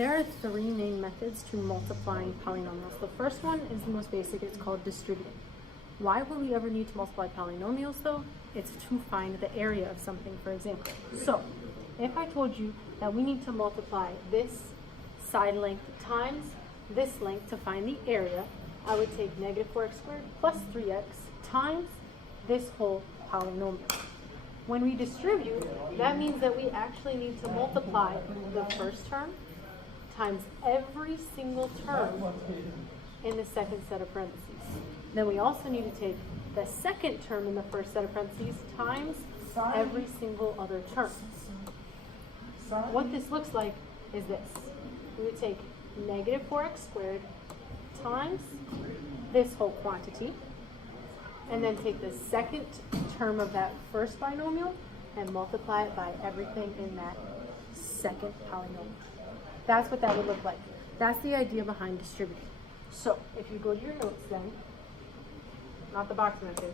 There are three main methods to multiplying polynomials. The first one is the most basic. It's called distributing. Why will we ever need to multiply polynomials though? It's to find the area of something, for example. So if I told you that we need to multiply this side length times this length to find the area, I would take negative 4x squared plus 3x times this whole polynomial. When we distribute, that means that we actually need to multiply the first term times every single term in the second set of parentheses. Then we also need to take the second term in the first set of parentheses times every single other term. What this looks like is this. We would take negative 4x squared times this whole quantity, and then take the second term of that first binomial and multiply it by everything in that second polynomial. That's what that would look like. That's the idea behind distributing. So if you go to your notes then, not the box method,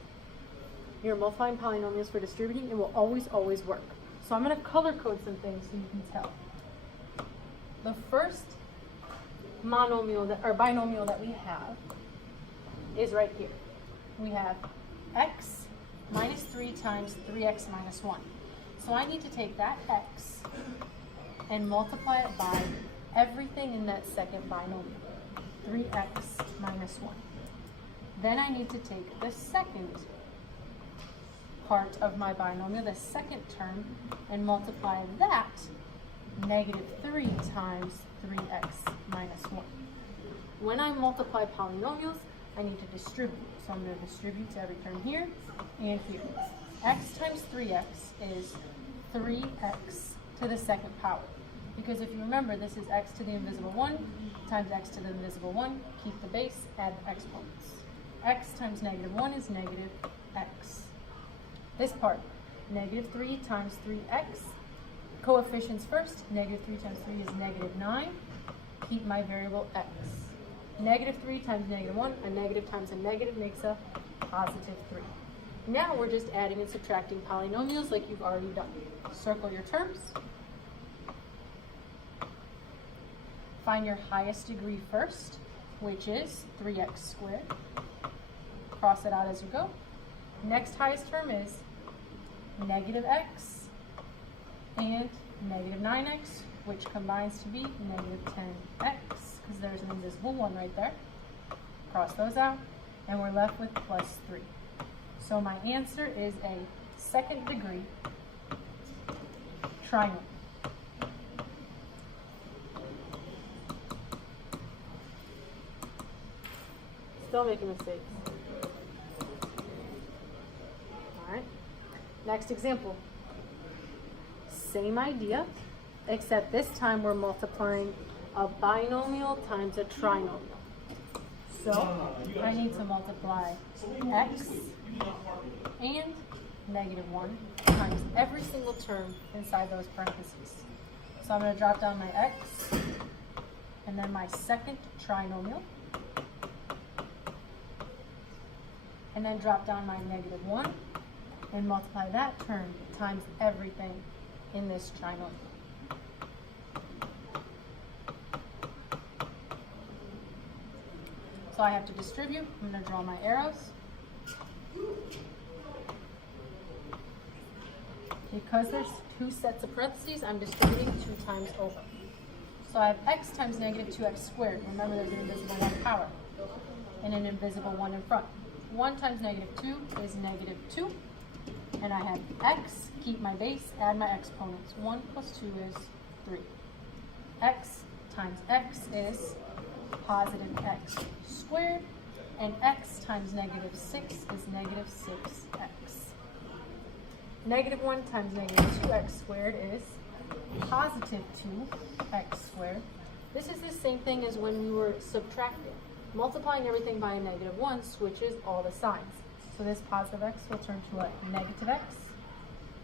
you're multiplying polynomials for distributing, it will always work. So I'm going to color code some things so you can tell. The first binomial that we have is right here. We have x minus 3 times 3x minus 1. So I need to take that x and multiply it by everything in that second binomial, 3x minus 1. Then I need to take the second part of my binomial, the second term, and multiply that negative 3 times 3x minus 1. When I multiply polynomials, I need to distribute. So I'm going to distribute to every term here and here. X times 3x is 3x to the second power. Because if you remember, this is x to the invisible 1 times x to the invisible 1. Keep the base, add the exponents. X times negative 1 is negative x. This part, negative 3 times 3x. Coefficients first, negative 3 times 3 is negative 9. Keep my variable x. Negative 3 times negative 1, a negative times a negative makes a positive 3. Now we're just adding and subtracting polynomials like you've already done. Circle your terms. Find your highest degree first, which is 3x squared. Cross it out as you go. Next highest term is negative x and negative 9x, which combines to be negative 10x, because there's an invisible 1 right there. Cross those out, and we're left with plus 3. So my answer is a second degree trinomial. Still making mistakes. Alright, next example. Same idea, except this time we're multiplying a binomial times a trinomial. So I need to multiply x and negative 1 times every single term inside those parentheses. So I'm going to drop down my x and then my second trinomial, and then drop down my negative 1 and multiply that term times everything in this trinomial. So I have to distribute. I'm going to draw my arrows. Because there's two sets of parentheses, I'm distributing 2 times over. So I have x times negative 2x squared. Remember, there's an invisible 1 power and an invisible 1 in front. 1 times negative 2 is negative 2. And I have x, keep my base, add my exponents. 1 plus 2 is 3. X times x is positive x squared, and x times negative 6 is negative 6x. Negative 1 times negative 2x squared is positive 2x squared. This is the same thing as when we were subtracting. Multiplying everything by a negative 1 switches all the signs. So this positive x will turn to a negative x,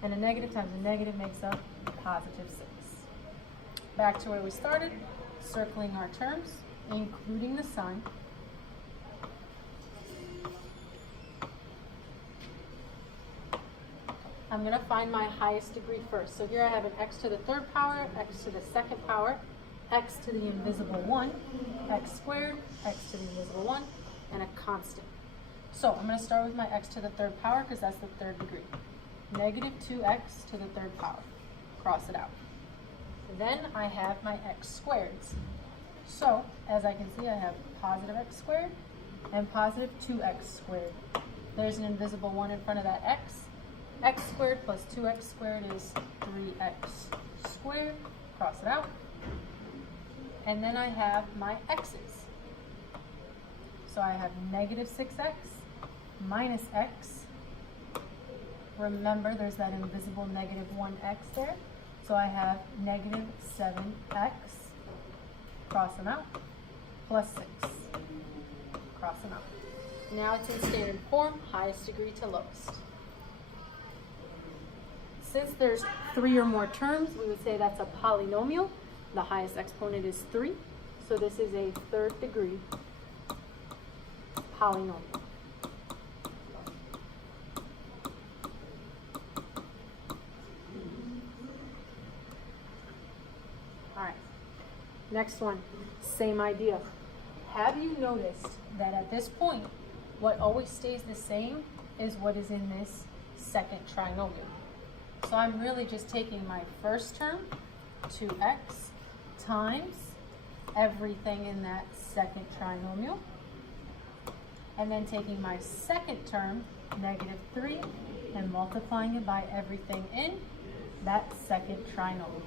and a negative times a negative makes a positive 6. Back to where we started, circling our terms, including the sign. I'm going to find my highest degree first. So here I have an x to the third power, x to the second power, x to the invisible 1, x squared, x to the invisible 1, and a constant. So I'm going to start with my x to the third power because that's the third degree. Negative 2x to the third power. Cross it out. Then I have my x squareds. So, as I can see, I have positive x squared and positive 2x squared. There's an invisible 1 in front of that x. X squared plus 2x squared is 3x squared. Cross it out. And then I have my x's. So I have negative 6x minus x. Remember, there's that invisible negative 1x there. So I have negative 7x, cross them out, plus 6, cross them out. Now it's in standard form, highest degree to lowest. Since there's 3 or more terms, we would say that's a polynomial. The highest exponent is 3, so this is a third degree polynomial. Next one, same idea. Have you noticed that at this point, what always stays the same is what is in this second trinomial? So I'm really just taking my first term, 2x, times everything in that second trinomial, and then taking my second term, negative 3, and multiplying it by everything in that second trinomial.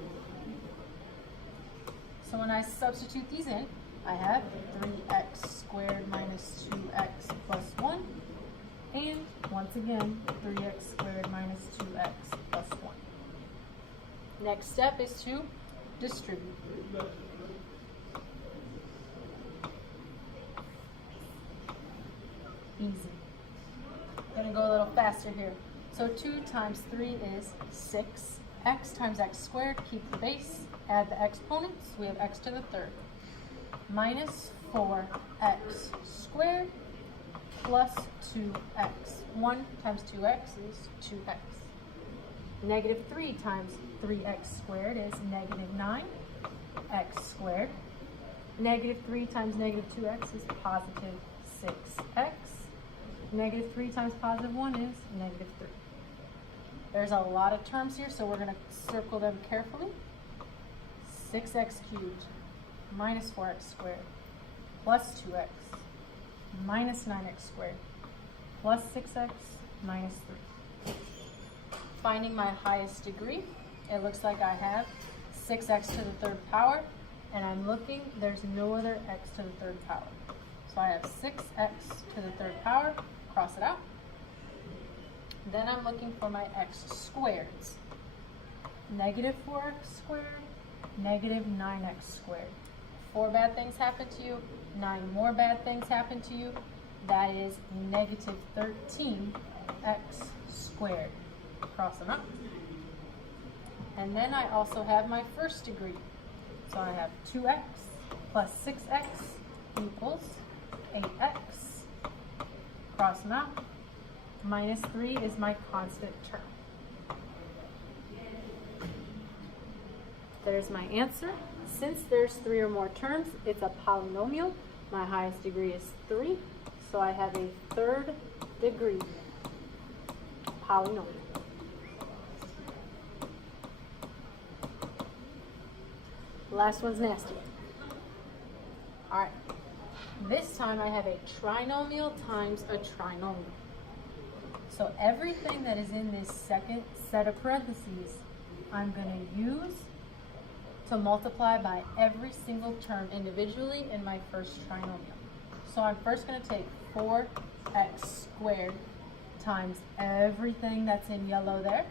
So when I substitute these in, I have 3x squared minus 2x plus 1, and once again, 3x squared minus 2x plus 1. Next step is to distribute. Easy. I'm going to go a little faster here. So 2 times 3 is 6. X times x squared, keep the base. Add the exponents, we have x to the third, minus 4x squared plus 2x. 1 times 2x is 2x. Negative 3 times 3x squared is negative 9x squared. Negative 3 times negative 2x is positive 6x. Negative 3 times positive 1 is negative 3. There's a lot of terms here, so we're going to circle them carefully. 6x cubed minus 4x squared plus 2x minus 9x squared plus 6x minus 3. Finding my highest degree, it looks like I have 6x to the third power, and I'm looking, there's no other x to the third power. So I have 6x to the third power, cross it out. Then I'm looking for my x squareds. Negative 4x squared, negative 9x squared. 4 bad things happen to you, 9 more bad things happen to you. That is negative 13x squared. Cross them out. And then I also have my first degree. So I have 2x plus 6x equals 8x. Cross them out. Minus 3 is my constant term. There's my answer. Since there's 3 or more terms, it's a polynomial. My highest degree is 3, so I have a third degree polynomial. Last one's nasty. All right. This time I have a trinomial times a trinomial. So everything that is in this second set of parentheses, I'm going to use to multiply by every single term individually in my first trinomial. So I'm first going to take 4x squared times everything that's in yellow there.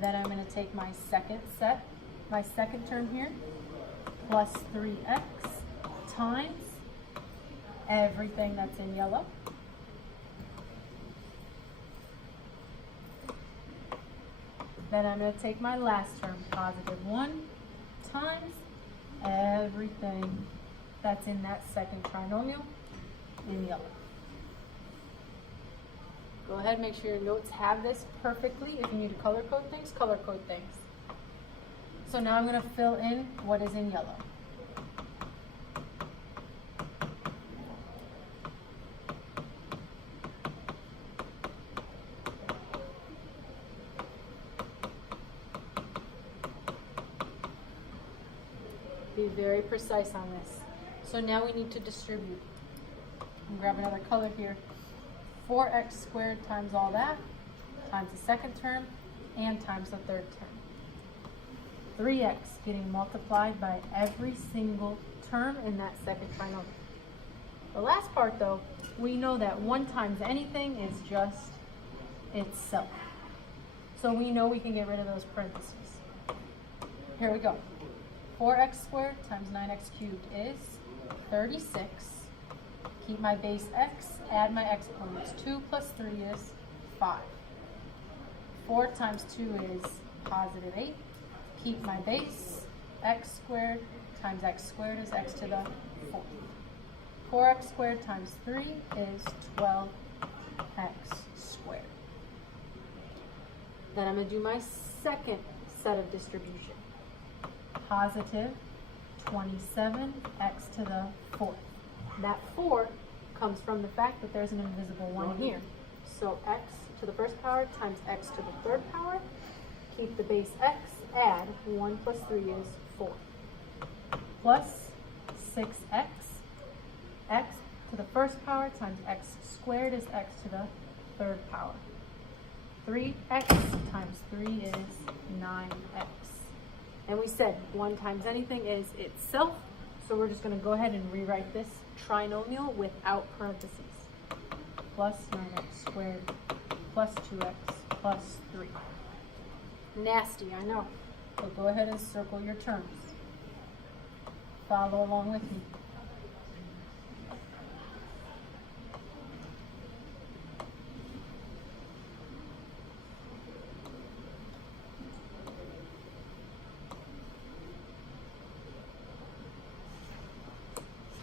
Then I'm going to take my second term here, plus 3x times everything that's in yellow. Then I'm going to take my last term, positive 1 times everything that's in that second trinomial in yellow. Go ahead, make sure your notes have this perfectly. If you need to color code things, color code things. So now I'm going to fill in what is in yellow. Be very precise on this. So now we need to distribute. Grab another color here. 4x squared times all that, times the second term, and times the third term. 3x getting multiplied by every single term in that second trinomial. The last part though, we know that 1 times anything is just itself. So we know we can get rid of those parentheses. Here we go. 4x squared times 9x cubed is 36. Keep my base x, add my exponents. 2 plus 3 is 5. 4 times 2 is positive 8. Keep my base, x squared times x squared is x to the 4th. 4x squared times 3 is 12x squared. Then I'm going to do my second set of distribution. Positive 27x to the 4th. That 4 comes from the fact that there's an invisible 1 here. So x to the first power times x to the third power. Keep the base x, add 1 plus 3 is 4. Plus 6x, x to the first power times x squared is x to the third power. 3x times 3 is 9x. And we said 1 times anything is itself, so we're just going to go ahead and rewrite this trinomial without parentheses. Plus 9x squared plus 2x plus 3. Nasty, I know. So go ahead and circle your terms. Follow along with me.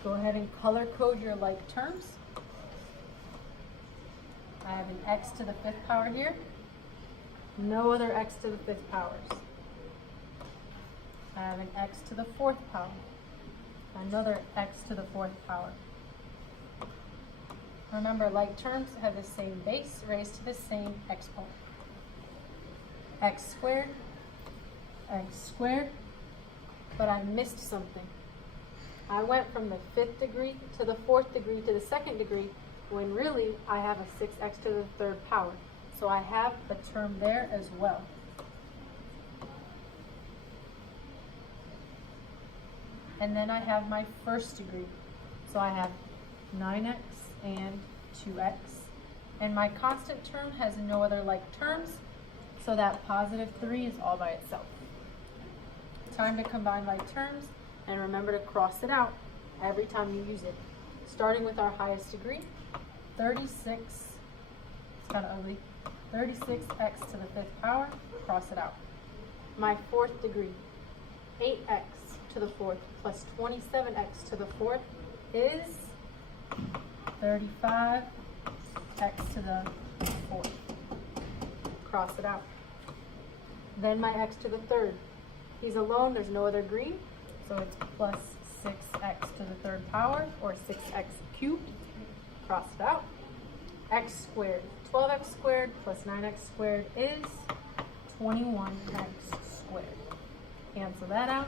Go ahead and color code your like terms. I have an x to the 5th power here. No other x to the 5th powers. I have an x to the 4th power. Another x to the 4th power. Remember, like terms have the same base raised to the same exponent. X squared, but I missed something. I went from the 5th degree to the 4th degree to the 2nd degree, when really I have a 6x to the 3rd power. So I have a term there as well. And then I have my 1st degree. So I have 9x and 2x. And my constant term has no other like terms, so that positive 3 is all by itself. Time to combine like terms, and remember to cross it out every time you use it. Starting with our highest degree, 36, it's kind of ugly, 36x to the 5th power, cross it out. My 4th degree, 8x to the 4th plus 27x to the 4th is 35x to the 4th. Cross it out. Then my x to the 3rd. He's alone, there's no other green, so it's plus 6x to the 3rd power, or 6x cubed. Cross it out. X squared. 12x squared plus 9x squared is 21x squared. Cancel that out.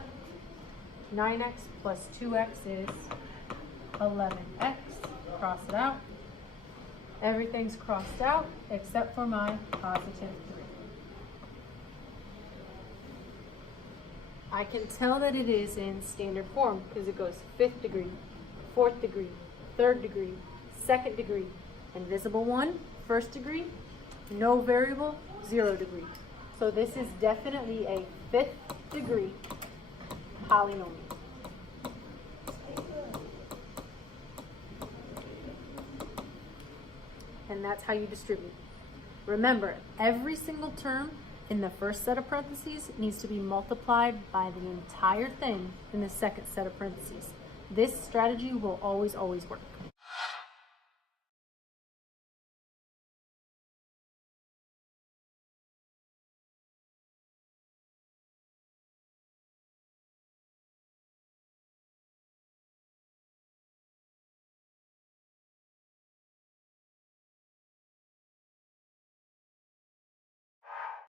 9x plus 2x is 11x. Cross it out. Everything's crossed out except for my positive 3. I can tell that it is in standard form because it goes 5th degree, 4th degree, 3rd degree, 2nd degree, invisible 1, 1st degree, no variable, 0 degree. So this is definitely a 5th degree polynomial. And that's how you distribute. Remember, every single term in the first set of parentheses needs to be multiplied by the entire thing in the second set of parentheses. This strategy will always work.